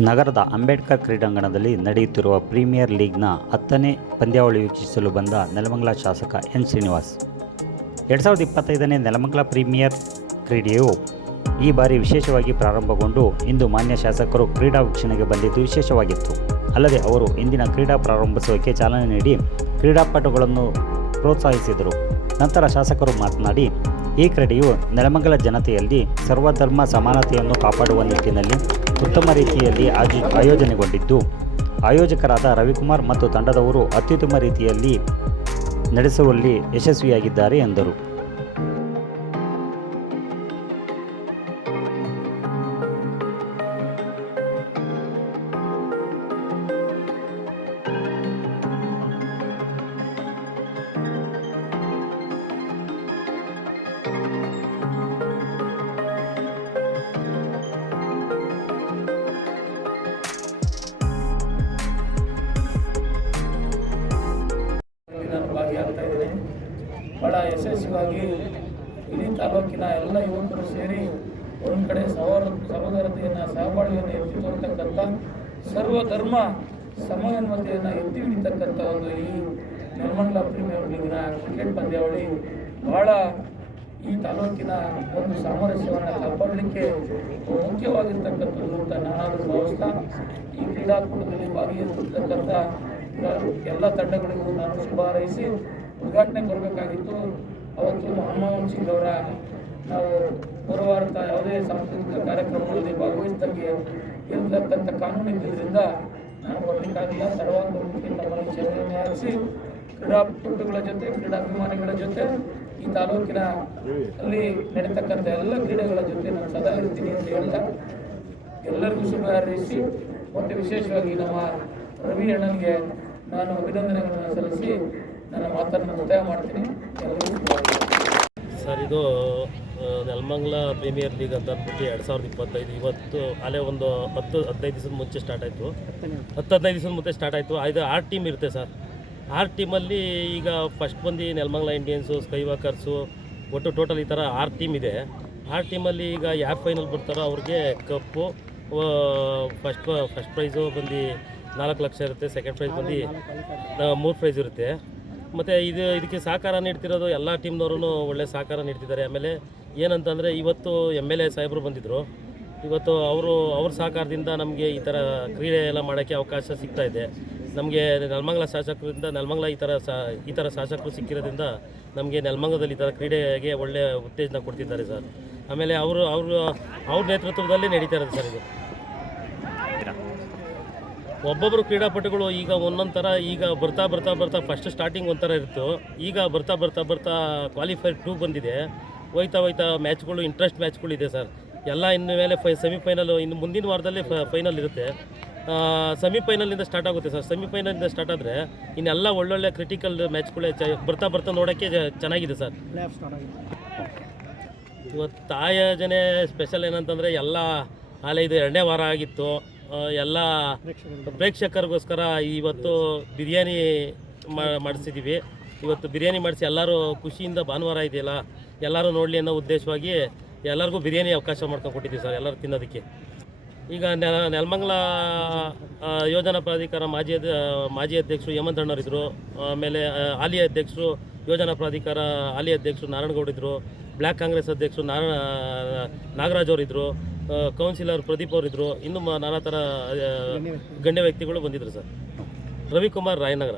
ನಗರದ ಅಂಬೇಡ್ಕರ್ ಕ್ರೀಡಾಂಗಣದಲ್ಲಿ ನಡೆಯುತ್ತಿರುವ ಪ್ರೀಮಿಯರ್ ಲೀಗ್ನ ಹತ್ತನೇ ಪಂದ್ಯಾವಳಿ ವೀಕ್ಷಿಸಲು ಬಂದ ನೆಲಮಂಗಲ ಶಾಸಕ ಎನ್ ಶ್ರೀನಿವಾಸ್. ಎರಡು ಸಾವಿರದ ಇಪ್ಪತ್ತೈದನೇ ನೆಲಮಂಗಲ ಪ್ರೀಮಿಯರ್ ಕ್ರೀಡೆಯು ಈ ಬಾರಿ ವಿಶೇಷವಾಗಿ ಪ್ರಾರಂಭಗೊಂಡು ಇಂದು ಮಾನ್ಯ ಶಾಸಕರು ಕ್ರೀಡಾ ವೀಕ್ಷಣೆಗೆ ಬಂದಿದ್ದು ವಿಶೇಷವಾಗಿತ್ತು. ಅಲ್ಲದೆ ಅವರು ಇಂದಿನ ಕ್ರೀಡಾ ಪ್ರಾರಂಭೋತ್ಸವಕ್ಕೆ ಚಾಲನೆ ನೀಡಿ ಕ್ರೀಡಾಪಟುಗಳನ್ನು ಪ್ರೋತ್ಸಾಹಿಸಿದರು. ನಂತರ ಶಾಸಕರು ಮಾತನಾಡಿ ಈ ಕ್ರೀಡೆಯು ನೆಲಮಂಗಲ ಜನತೆಯಲ್ಲಿ ಸರ್ವಧರ್ಮ ಸಮಾನತೆಯನ್ನು ಕಾಪಾಡುವ ನಿಟ್ಟಿನಲ್ಲಿ ಉತ್ತಮ ರೀತಿಯಲ್ಲಿ ಆಜಿ, ಆಯೋಜನೆಗೊಂಡಿದ್ದು, ಆಯೋಜಕರಾದ ರವಿಕುಮಾರ್ ಮತ್ತು ತಂಡದವರು ಅತ್ಯುತ್ತಮ ರೀತಿಯಲ್ಲಿ ನಡೆಸುವಲ್ಲಿ ಯಶಸ್ವಿಯಾಗಿದ್ದಾರೆ ಎಂದರು. ಯಶಸ್ವಿಯಾಗಿ ಇಡೀ ತಾಲೂಕಿನ ಎಲ್ಲ ಯುವಕರು ಸೇರಿ ಒಂದು ಕಡೆ ಸಹೋರ ಸಹೋದರತೆಯನ್ನು, ಸಹಬಾಳ್ವೆಯನ್ನು ಎತ್ತಿ ಸರ್ವ ಸರ್ವಧರ್ಮ ಸಮನ್ವತೆಯನ್ನು ಎತ್ತಿ ಹಿಡಿತಕ್ಕಂಥ ಒಂದು ಈ ನಿರ್ಮಂಡಲ ಪ್ರೀಮಿಯರ್ ಲೀಗ್ನ ಕ್ರಿಕೆಟ್ ಪಂದ್ಯಾವಳಿ ಬಹಳ ಈ ತಾಲೂಕಿನ ಒಂದು ಸಾಮರಸ್ಯವನ್ನು ಕಾಪಾಡಲಿಕ್ಕೆ ಮುಖ್ಯವಾಗಿರ್ತಕ್ಕಂಥದ್ದು ಅಂತ ನಾನಾದರೂ ಭಾವಿಸ್ತಾ ಈ ಕ್ರೀಡಾಕೂಟದಲ್ಲಿ ಭಾಗಿಯಾಗಿರ್ತಕ್ಕಂಥ ಎಲ್ಲ ತಂಡಗಳಿಗೂ ನಾನು ಶುಭ ಹಾರೈಸಿ ಉದ್ಘಾಟನೆ ಬರಬೇಕಾಗಿತ್ತು ಸಿಂಗ್ ಅವರ ನಾವು ಪೂರ್ವಾರ್ಥ ಯಾವುದೇ ಸಾಂಸ್ಕೃತಿಕ ಕಾರ್ಯಕ್ರಮಗಳಲ್ಲಿ ಭಾಗವಹಿಸಿದಂಗೆ ಇರತಕ್ಕಂಥ ಕಾನೂನು ಇದ್ದಿದ್ದರಿಂದ ನಾನು ಬರಲಿಕ್ಕಾಗಿಲ್ಲ ಸರ್ವಾಂಗ ತಮ್ಮಲ್ಲಿ ಕ್ಷಮೆಯನ್ನು ಆರಿಸಿ ಕ್ರೀಡಾಪಟುಗಳ ಜೊತೆ, ಕ್ರೀಡಾಭಿಮಾನಿಗಳ ಜೊತೆ ಈ ತಾಲೂಕಿನ ಅಲ್ಲಿ ನಡೀತಕ್ಕಂಥ ಎಲ್ಲ ಕ್ರೀಡೆಗಳ ಜೊತೆ ನಾನು ಸದಾ ಇರ್ತೀನಿ ಅಂತ ಹೇಳ್ತಾ ಎಲ್ಲರಿಗೂ ಶುಭ ಹಾರೈಸಿ, ಮತ್ತು ವಿಶೇಷವಾಗಿ ನಮ್ಮ ರವಿ ಅಣ್ಣನಿಗೆ ನಾನು ಅಭಿನಂದನೆಗಳನ್ನು ಸಲ್ಲಿಸಿ ನನ್ನ ಮಾತನ್ನು ಮುಕ್ತಾಯ ಮಾಡ್ತೀನಿ. ಇದು ನೆಲಮಂಗ್ಲ ಪ್ರೀಮಿಯರ್ ಲೀಗ್ ಅಂತ ಅಂದ್ಬಿಟ್ಟು ಎರಡು ಸಾವಿರದ ಇಪ್ಪತ್ತೈದು ಇವತ್ತು ಅಲ್ಲೇ ಒಂದು ಹತ್ತು ಹದಿನೈದು ದಿವಸದ ಮುಂಚೆ ಸ್ಟಾರ್ಟ್ ಆಯಿತು. ಹತ್ತು. ಹದಿನೈದು ದಿವಸದ ಮುಂಚೆ ಸ್ಟಾರ್ಟ್ ಆಯಿತು. ಇದು ಆರು ಟೀಮ್ ಇರುತ್ತೆ ಸರ್ ಆರು ಟೀಮಲ್ಲಿ ಈಗ ಫಸ್ಟ್ ಬಂದು ನೆಲಮಂಗಲ ಇಂಡಿಯನ್ಸು ಸ್ಕೈ ವಾಕರ್ಸು ಒಟ್ಟು ಟೋಟಲ್ ಈ ಥರ ಆರು ಟೀಮ್ ಇದೆ. ಆರು ಟೀಮಲ್ಲಿ ಈಗ ಯಾರು ಫೈನಲ್ ಬರ್ತಾರೋ ಅವ್ರಿಗೆ ಕಪ್ಪು ಫಸ್ಟ್ ಫಸ್ಟ್ ಪ್ರೈಸು ಬಂದು ನಾಲ್ಕು ಲಕ್ಷ ಇರುತ್ತೆ ಸೆಕೆಂಡ್ ಪ್ರೈಸ್ ಬಂದು ಮೂರು ಪ್ರೈಸ್ ಇರುತ್ತೆ. ಮತ್ತು ಇದು ಇದಕ್ಕೆ ಸಹಕಾರ ನೀಡ್ತಿರೋದು ಎಲ್ಲ ಟೀಮ್ನವರು ಒಳ್ಳೆ ಸಹಕಾರ ನೀಡ್ತಿದ್ದಾರೆ. ಆಮೇಲೆ ಏನಂತಂದರೆ ಇವತ್ತು ಎಂ ಎಲ್ ಎ ಸಾಹೇಬರು ಬಂದಿದ್ದರು ಇವತ್ತು ಅವರು ಅವ್ರ ಸಹಕಾರದಿಂದ ನಮಗೆ ಈ ಥರ ಕ್ರೀಡೆ ಎಲ್ಲ ಮಾಡೋಕ್ಕೆ ಅವಕಾಶ ಸಿಗ್ತಾ ಇದೆ. ನಮಗೆ ನೆಲಮಂಗಲ ಶಾಸಕರಿಂದ ನೆಲಮಂಗಲ ಈ ಥರ ಸಾ ಈ ಥರ ಶಾಸಕರು ಸಿಕ್ಕಿರೋದ್ರಿಂದ ನಮಗೆ ನೆಲಮಂಗಲದಲ್ಲಿ ಈ ಥರ ಕ್ರೀಡೆಗೆ ಒಳ್ಳೆಯ ಉತ್ತೇಜನ ಕೊಡ್ತಿದ್ದಾರೆ ಸರ್. ಆಮೇಲೆ ಅವರು ಅವರು ಅವ್ರ ನೇತೃತ್ವದಲ್ಲಿ ನಡೀತಾ ಇರೋದು ಸರ್ ಇದು. ಒಬ್ಬೊಬ್ಬರು ಕ್ರೀಡಾಪಟುಗಳು ಈಗ ಒಂದೊಂದು ಥರ ಈಗ ಬರ್ತಾ ಬರ್ತಾ ಬರ್ತಾ ಫಸ್ಟ್ ಸ್ಟಾರ್ಟಿಂಗ್ ಒಂಥರ ಇತ್ತು. ಈಗ ಬರ್ತಾ ಬರ್ತಾ ಬರ್ತಾ ಕ್ವಾಲಿಫೈರ್ ಟೂ ಬಂದಿದೆ. ಹೋಯ್ತಾ ಹೋಯ್ತಾ ಮ್ಯಾಚ್ಗಳು ಇಂಟ್ರೆಸ್ಟ್ ಮ್ಯಾಚ್ಗಳಿದೆ ಸರ್ ಎಲ್ಲ ಇನ್ನು ಮೇಲೆ ಫೈ ಸೆಮಿಫೈನಲ್ ಇನ್ನು ಮುಂದಿನ ವಾರದಲ್ಲಿ ಫೈನಲ್ ಇರುತ್ತೆ. ಸೆಮಿಫೈನಲಿಂದ ಸ್ಟಾರ್ಟ್ ಆಗುತ್ತೆ ಸರ್ ಸೆಮಿಫೈನಲಿಂದ ಸ್ಟಾರ್ಟ್ ಆದರೆ ಇನ್ನೆಲ್ಲ ಒಳ್ಳೊಳ್ಳೆ ಕ್ರಿಟಿಕಲ್ ಮ್ಯಾಚ್ಗಳೇ ಚ ಬರ್ತಾ ಬರ್ತಾ ನೋಡೋಕ್ಕೆ ಚೆನ್ನಾಗಿದೆ ಸರ್ ಇವತ್ತು ಆಯೋಜನೆ ಸ್ಪೆಷಲ್ ಏನಂತಂದರೆ ಎಲ್ಲ ಆಲೆ ಇದು ಎರಡನೇ ವಾರ ಆಗಿತ್ತು. ಎಲ್ಲ ಪ್ರೇಕ್ಷಕರಿಗೋಸ್ಕರ ಇವತ್ತು ಬಿರಿಯಾನಿ ಮಾಡಿಸಿದ್ದೀವಿ ಇವತ್ತು ಬಿರಿಯಾನಿ ಮಾಡಿಸಿ ಎಲ್ಲರೂ ಖುಷಿಯಿಂದ ಭಾನುವಾರ ಇದೆಯಲ್ಲ ಎಲ್ಲರೂ ನೋಡಲಿ ಅನ್ನೋ ಉದ್ದೇಶವಾಗಿ ಎಲ್ಲರಿಗೂ ಬಿರಿಯಾನಿ ಅವಕಾಶ ಮಾಡ್ಕೊಂಡು ಕೊಟ್ಟಿದ್ದೀವಿ ಸರ್ ಎಲ್ಲರೂ ತಿನ್ನೋದಕ್ಕೆ. ಈಗ ನೆಲಮಂಗಲ ಯೋಜನಾ ಪ್ರಾಧಿಕಾರ ಮಾಜಿ ಅಧ್ಯ ಮಾಜಿ ಅಧ್ಯಕ್ಷರು ಹೇಮಂತಣ್ಣವರಿದ್ದರು ಆಮೇಲೆ ಹಾಲಿ ಅಧ್ಯಕ್ಷರು ಯೋಜನಾ ಪ್ರಾಧಿಕಾರ ಹಾಲಿ ಅಧ್ಯಕ್ಷರು ನಾರಾಯಣಗೌಡ ಇದ್ದರು ಬ್ಲ್ಯಾಕ್ ಕಾಂಗ್ರೆಸ್ ಅಧ್ಯಕ್ಷರು ನಾರಾಯಣ ನಾಗರಾಜ್ ಅವರಿದ್ದರು ಕೌನ್ಸಿಲರ್ ಪ್ರದೀಪ್ ಅವರಿದ್ದರು ಇನ್ನೂ ನಾನಾ ಥರ ಗಣ್ಯ ವ್ಯಕ್ತಿಗಳು ಬಂದಿದ್ದರು ಸರ್. ರವಿಕುಮಾರ್ ರಾಯನಗರ.